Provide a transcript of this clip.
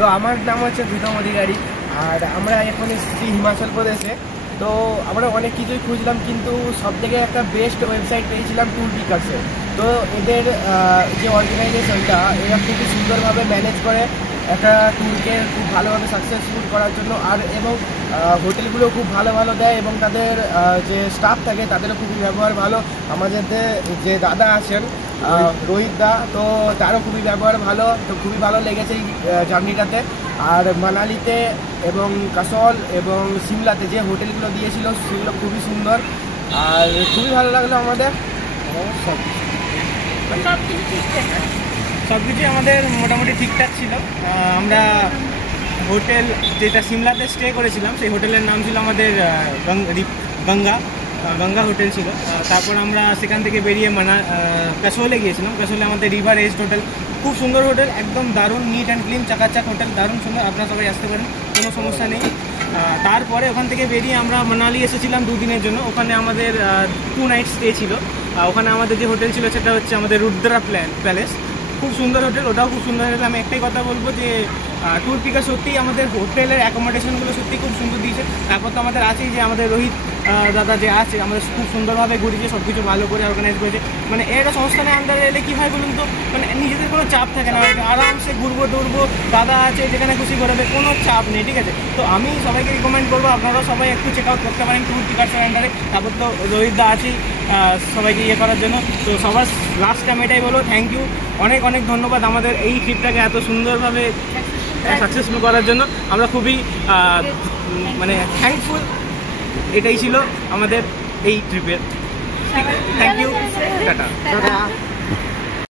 তো আমার নাম হচ্ছে প্রীতম অধিকারী, আর আমরা এখন এসেছি হিমাচল প্রদেশে। তো আমরা অনেক কিছুই খুঁজলাম, কিন্তু সব থেকে একটা বেস্ট ওয়েবসাইট পেয়েছিলাম ট্যুর পিকার্সে। তো এদের যে অর্গানাইজেশনটা, এরা খুবই সুন্দরভাবে ম্যানেজ করে একটা ট্যুরকে খুব ভালোভাবে সাকসেসফুল করার জন্য, আর এবং হোটেলগুলো খুব ভালো ভালো দেয়, এবং তাদের যে স্টাফ থাকে তাদেরও খুবই ব্যবহার ভালো। আমাদের যে দাদা আছেন রোহিত দা, তো তারও খুবই ব্যবহার ভালো। তো খুবই ভালো লেগেছে এই জার্নিটাতে। আর মানালিতে এবং কাসল এবং সিমলাতে যে হোটেলগুলো দিয়েছিল সেগুলো খুবই সুন্দর, আর খুবই ভালো লাগলো আমাদের। সব কিছুই আমাদের মোটামুটি ঠিকঠাক ছিল। আমরা হোটেল যেটা সিমলাতে স্টে করেছিলাম, সেই হোটেলের নাম ছিল আমাদের গঙ্গা হোটেল ছিল। তারপর আমরা সেখান থেকে বেরিয়ে কাসোলে গিয়েছিলাম। কাসোলে আমাদের রিভার এস্ট হোটেল, খুব সুন্দর হোটেল, একদম দারুণ নিট অ্যান্ড ক্লিন, চাকাচাক হোটেল, দারুণ সুন্দর। আপনারা সবাই আসতে পারেন, কোনো সমস্যা নেই। তারপরে ওখান থেকে বেরিয়ে আমরা মানালি এসেছিলাম 2 দিনের জন্য। ওখানে আমাদের 2 নাইট স্টে ছিল। ওখানে আমাদের যে হোটেল ছিল সেটা হচ্ছে আমাদের রুদ্রা প্যালেস, খুব সুন্দর হোটেল, ওটাও খুব সুন্দর হোটেল। আমি একটাই কথা বলবো যে ট্যুর পিকার সত্যিই আমাদের হোটেলের অ্যাকোমোডেশনগুলো সত্যিই খুব সুন্দর দিয়েছে। তারপর তো আমাদের আছেই যে আমাদের রোহিত দাদা যে আছে, আমাদের খুব সুন্দরভাবে ঘুরিয়েছে, সব কিছু ভালো করে অর্গানাইজ করেছে। মানে একটা সংস্থানের আন্ডারে এলে কী হয় বলুন তো, মানে নিজেদের কোনো চাপ থাকে না, আরামসে ঘুরবো টুরবো, দাদা আছে যেখানে খুশি ঘোরাবে, কোনো চাপ নেই, ঠিক আছে। তো আমি সবাইকে রিকমেন্ড করবো আপনারাও সবাই একটু চেক আউট করতে পারেন ট্যুর পিকার্সের আন্ডারে। তারপর তো রোহিত দা আছেই সবাইকে ইয়ে করার জন্য। তো সবার লাস্ট টাইম এটাই বলো, থ্যাংক ইউ, অনেক অনেক ধন্যবাদ আমাদের এই ট্রিপটাকে এত সুন্দরভাবে সাকসেসফুল করার জন্য। আমরা খুবই মানে থ্যাঙ্কফুল। এটাই ছিল আমাদের এই ট্রিপের। Thank you, tata.